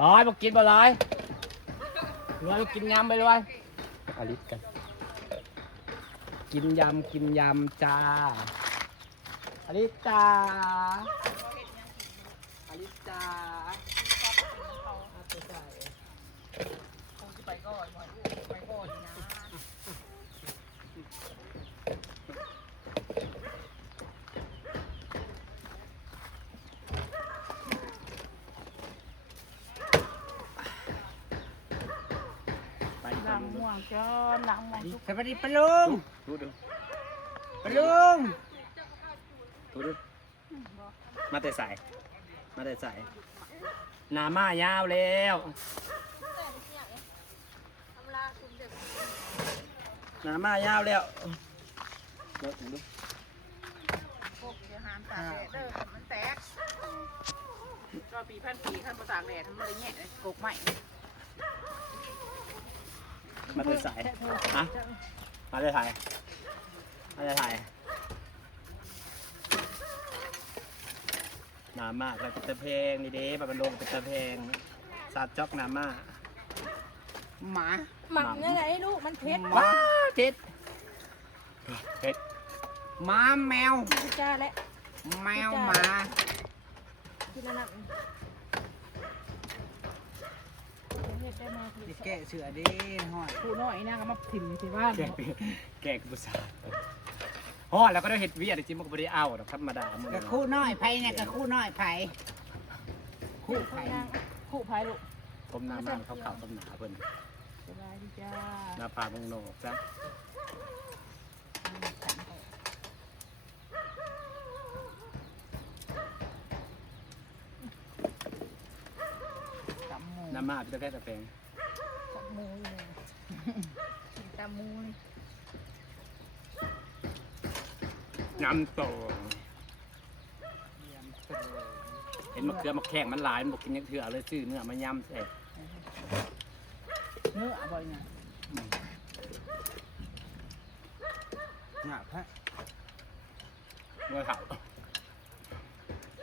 ร้อยมากินบ่ร้อยร้อยกินยำไปเลยอลิสกันกินยำจ้าอลิสจ้าอลิสจ้าคงจะไปก่อนไปก่อนนะหลังห่วงจนหลังห่วงทุก สวัสดีปะลุงดูปะลุงดูมาแต่สายหน้ามายาวแล้วหน้ามายาวแล้วดู พวกเดี๋ยวหามตากแดดเด้อมันแตกรอปีพันปีขั้นประตากแดดทำอะไรเงี้ยกกใหม่ มาแต่สายฮะมาแต่สายหน้ามากแล้วเป็นตะเพงนี่เด้ปะลงเป็นตะเพงสาดจ๊อกหน้ามา หมา หมักยังไงลูกมันเผ็ด ว้าเผ็ดหมาแมว จ้าและ แมวหมา กินแล้วนั่นเผ็ดได้มาผิด แกะเสือดิห่อยผู้น้อยนะก็มาถิ่มที่บ้าน แกกบุษาฮอดแล้วก็ได้เห็ดเวียดจริงมันก็ไม่ได้เอาหรอกธรรมดามึง กะคู่น้อยไผ่เนี่ยกะคู่น้อยไผ่คู่ ไผ่ ไผ่ คู่ไผ่ลูก ต้มน้ำมันเขาต้มหนาเพิ่น สบายดีจ้า หน้าผากมึงโหนกจ้ะน้ำมาพี่ตะแค่ตะเพง จับมูเลยตามมูเลย น้ำโตเห็นมะเขือมะแข้งมันหลายมันบอกกินยังเถื่อเลยซื้อเนื้อมายำใส่ เนื้อบ่อยเนี่ยหนักแท้ เมื่อเผา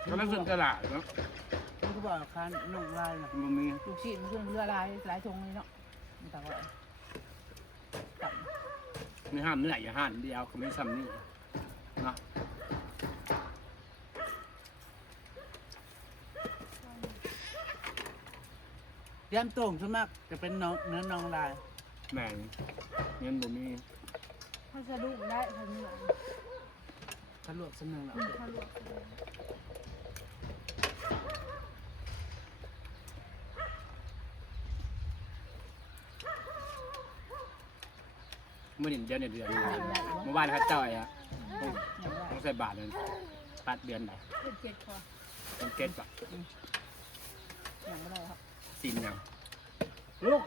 ก็ไม่ซื้อตลาดเนาะ คุณก็บอกคันนุ่งลายนะ มันมี ลูกชิ้นมันขึ้นเรือลายหลายทงเลยเนาะมันต่างกัน ไม่ห้ามเนื้ออย่าห้ามเดียวก็ไม่ซ้ำนี่เนาะ ย่ำตรงส่วนมากจะเป็นน้องเนื้อน้องลาย แม่งเงินบ่มี ถ้าจะดุได้ทำนี่หรอ ถ้าลวกสนึงแล้ว ถ้าลวก เมื่อเดือนเมื่อวานเขาจ่อยอะต้องใส่บาทเลยตัดเดือนไหน เป็นเจ็ดพอ ต้องเก็ตปะ อย่างไม่ได้ครับ สินยังลูก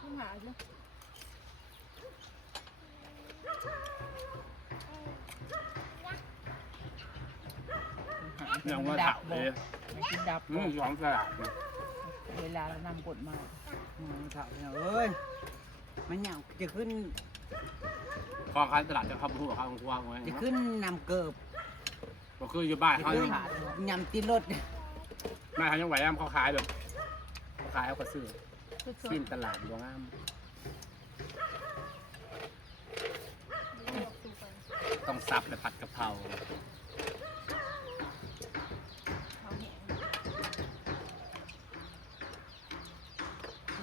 ขึ้นหาจ้ะ ยังว่าเถาเลย ไม่กินดับ สองสลาก เวลาเรานำกดมาเถาเนี่ยเอ้ยมันอย่างจะขึ้น พอค้าตลาดจะเข้าพูดกับเขากว้างไว้ จะขึ้นนำเกิบ ก็คืออยู่บ้าน จะ เขา ขึ้นยำตีนรถ แม่เขายังไหวย่ำเขาขายแบบเขาขายเขาก็ซื้อ คือส สิ้ ด นตลาดดวงงามต้องซับและผัดกะเพรา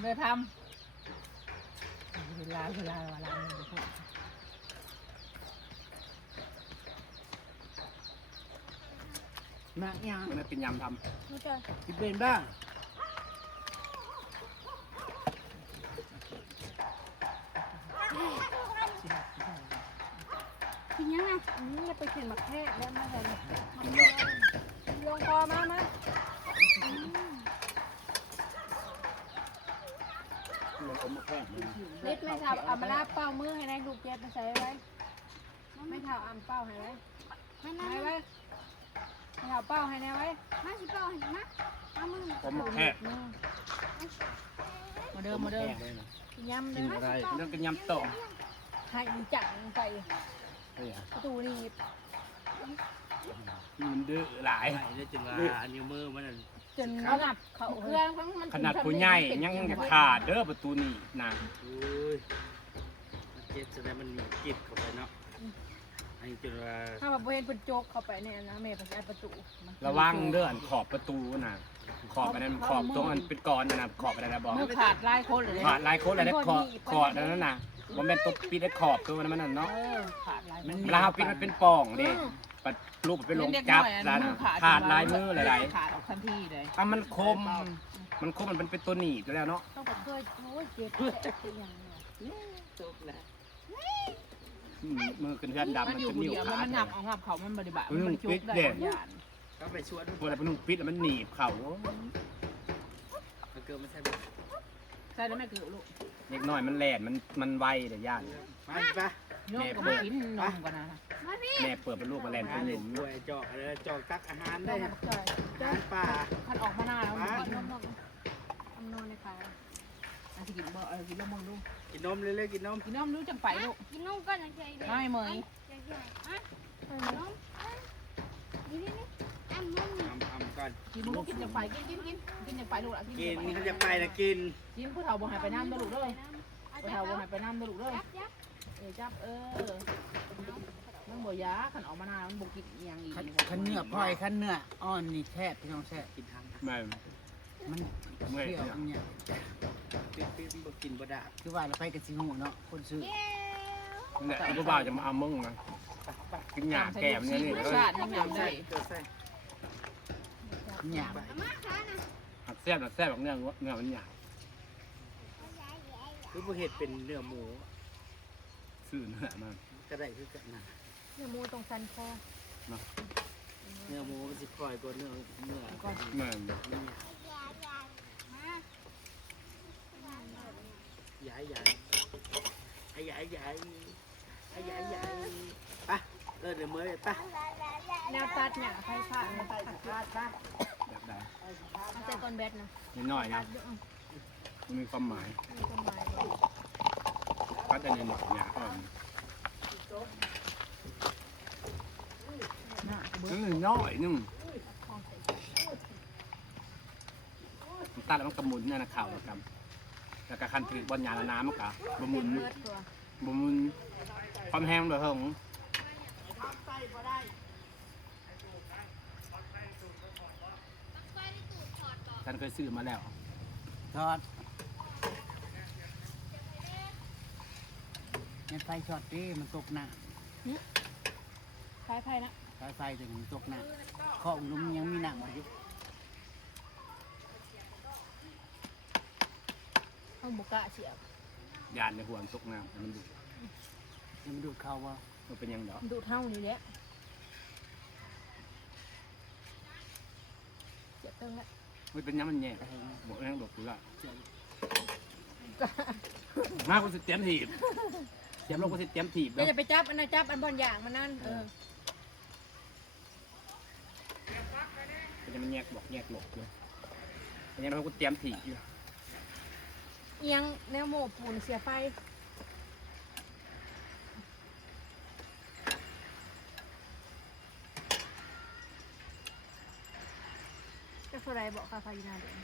เลยทำเวลามันจะพูดมากยัง มันเป็นยำท รู้จัก ที่เป็นบ้าง กินยังไงนี่จะไปกินมะแค่แล้วมาเลย ำมันยอด ลงคอมามมาันอมมาแค่นี้ เล็ดไม่ทำเอามาลาเป้ามือให้นายลูกเจ็ดมาใส่ไว้ไม่ทำอ่ำเป้าให้ไว้ให้ไว้ไม่ทำเป้าให้แน่ไว้มาสิเป้าให้มาเอามือ อมมาแค่ มาเดิมมาเดิม ยำ กิ เด้ น อ อะไรเรื่องกินยำต้ม ให้จังใส่ นี่อ่ะ ประตูนี่ มันดื้อหลาย ได้จึงว่าอันนี้มือมัน จนเขาหลับเขาเครื่องทั้งมัน ขนาดผู้ใหญ่ยังขาดเด้อประตูนี่นะ โอ้ยมันเจ็บแสดงมันมีกิบเข้าไปเนาะอันนี้จนว่า ถ้าแบบเห็นเป็นโจกเข้าไปเนี่ยนะแม่ไปใช้ประตู ระวังเด้อขอบประตูน่ะขอบอันนั้นขอบตรงอันเป็นกรนะขอบอะไรนะบอก มือขาดลายโคตรเลย ขาดลายโค้ดอะไรได้ขอบนั่นน่ะบ่แม่นตัวปิดได้ขอบตัวนั้นมันเนาะ ขาดลาย เวลาเฮาปิดมันเป็นป่องเด้ปัดรูปเป็นลงจับแล้วนะขาดลายมือหลาย ขาดออกทันทีเลย ๆอ่ะมันคมมันเป็นตัวหนีบอยู่แล้วเนาะ ต้องแบบเคยโอ้ยเจ็บเจ็บอย่างเนี้ย จบแล้ว มือขึ้นเฮือนดำ มัน มัน อยู่ จะ ผู้ นิ้ว เดียว ขา มัน ด งับเอางับเขามันบริบามันจุกได้ยาน ก็ไปชวน พวกอะไรเป็นนุ่งปิดแล้วมันหนีบเข่า มันเกิดไม่ใช่ไหม ใช่แล้วแม่คือลูก เล็กน้อยมันแหลนมันไวแต่ย่าน ไปปะ โยมก็ไม่กินนมกันนะ แม่เปิดเป็นลูกมาแหลน อา เป็นห เด็ ลุ ก ม ป่วยจอกอะไรจอกตักอาหารได้ ได้ อา จ่อย หารป่า ขันออกมาหน้าแล้วมันกิน นมทำนอนในขา อันที่กินบ่กินนมมึงดู กินนมเรื่อยๆกินนม กินนมดูจังไปลูก กินนมก่อนนะใจเด็ก ไม่เมย นมนี่อ้ำนม ทำก่อน กินลูกกินจังไปกินจังไปลูกละ กินเขาจะไปนะกิน กินผู้เฒ่าบ่หายไปน้ำลูกเลยผู้เฒ่าบ่หายไปน้ำลูกเลยจับมันบ่ยาขันออกมาหน้ามันบ่กินอย่างอีก ขันเนื้อพลอยขันเนื้ออ่อนนี่แทบพี่น้องแทบ กินทำ แม่ มัน เมื่อย เปรี้ยวเนี่ย ปิ๊บบ่กินบ่ได้ คือว่าเราไปกันสิหูเนาะคนซื้อ เนี่ยผู้บ่าวจะมาเอามึงนะกินหยาแก้มเนี่ยนี่ ชาติยังยำได้ เกิดใส่ หยาบ หักแซ่บหักแซ่บแบบเนื้อมันหยา คือบ่เห็ดเป็นเนื้อหมู ซื่อเนื้อมัน ก็ได้คือกันนะ เนื้อหมูตรงฟันคอ เนื้อหมูมันสิปล่อยกว่าเนื้อ แม่ ใหญ่ใหญ่ไอ้ใหญ่ใหญ่ไอ้ใหญ่ใหญ่ปะเดี๋ยวเมื่อยปะ แนวตัดเนี่ยไฟฟ้าเนี่ยตัดตัดตัด แบบใด เอาแต่ก้อนแบตนะ นิดหน่อยนะมันมีความหมาย มีความหมาย พัดแต่นิดหน่อยเนี่ยอ่อน น่าเบื่อ นั่นน้อยนึงตัดแล้วมันกระมุนเนี่ยนะข่าวแล้วกันแล้วก็คันถือบอลยาละน้ำมันกะบะมุน เบิดตัว บะมุนความแห้งเลยเหรอฉันเคยซื้อมาแล้ว ทอดเนี่ยไฟช็อตดิมันตกหน้า ไฟไผ่นะ ไฟถึงมันตกหน้าข้อลุมยังมีหนังอยู่ เอาบุกะเสียบ ยานในหัวมันตกน้ำมันดู ยังมันดูดเข้าว่า มันเป็นยังดอก ดูเท่านี้แหละเสียบตึงละ มันเป็นยังมันแย่บอกแรงดอกกูละมากกว่าสิเตรียมถีบเตรียมลงกว่าสิเตรียมถีบ เดี๋ยวจะไปจับอันนั้นจับอันบอลอย่างมันนั่นมันแยกบอกแยกหลบเลยอันนี้เราก็เตรียมถีบอยู่ เอียงแนวโม่ปูนเสียไฟจะเท่าไรบอกค่าไฟนาเดือน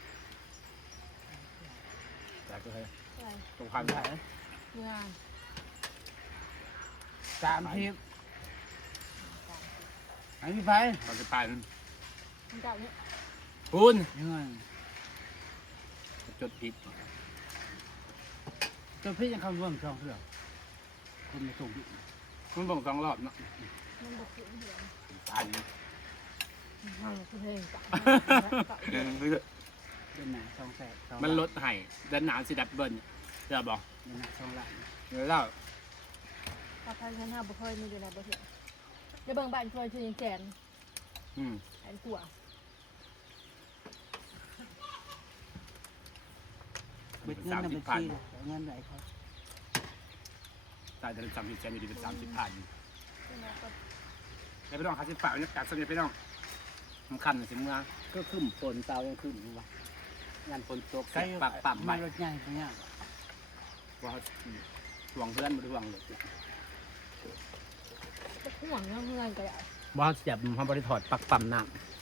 แต่ก็ให้ เท่าไร ตรงความใช่ เงิน 30อันนี้ไฟ ตอนจะตายมัน มันเก่าเนี่ย ปูน เงิน จดผิด ตัวพี่ยังคำรวมช่องเพื่อคนมาส่งพี่ มันบอก2 รอบเนาะ มันบกถึงเดือน ตาย มันคือเพลงเก่า เดินหนาช่องแสบ มันลดให้เดินหนาวสิดับเบิ้ลเดี๋ยวบอก เดินหนาช่องหลัง เดี๋ยวเล่า ค่าไฟชั้นห้าบุเคยมีอยู่ในประเทศเดี๋ยวเบิ่งบ้านช่วยชื่อยังแจน อืม แอนกัว เบ็ดเงินในบัญชีเงินไหนเขา ตายแต่เป็น30 แสนอยู่ดีเป็น30 พันแล้วพี่น้อง50 ฝากเนี่ยกัดสมัยพี่น้องสำคัญสิเมื่อก็ขึ้นฝนเตายังขึ้นอยู่วะงานฝนตกปากปั่มไป มารถใหญ่ไปเนี่ย ว่าห่วงเพื่อนมาห่วงเลย จะห่วงเรื่องเงินก็ได้ ว่าเสียบเขาบริถอดปักปั่มน้ำ